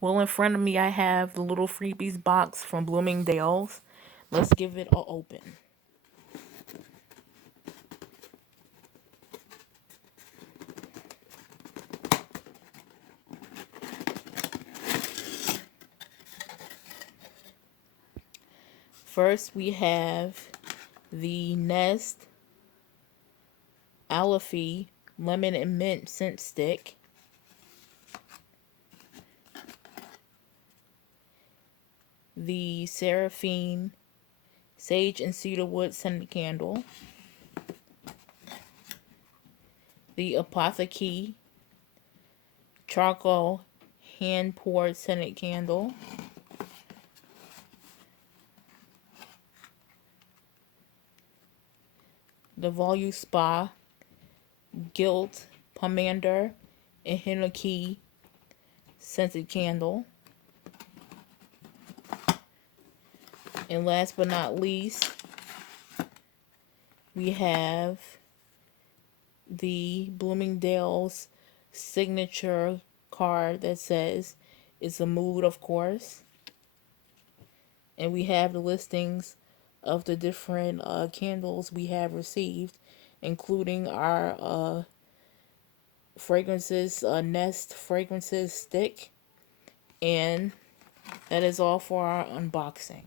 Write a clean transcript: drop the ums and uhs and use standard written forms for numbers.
Well, in front of me, I have the little Freebies box from Bloomingdale's. Let's give it a open. First, we have the Nest Alafie Lemon and Mint Scent Stick. The Seraphine Sage and Cedarwood Scented Candle. The Apothecary Charcoal Hand Poured Scented Candle. The Volume Spa Guilt Pomander and Hinoki Scented Candle. And last but not least, we have the Bloomingdale's signature card that says it's a mood, of course. And we have the listings of the different candles we have received, including our fragrances, Nest fragrances stick. And that is all for our unboxing.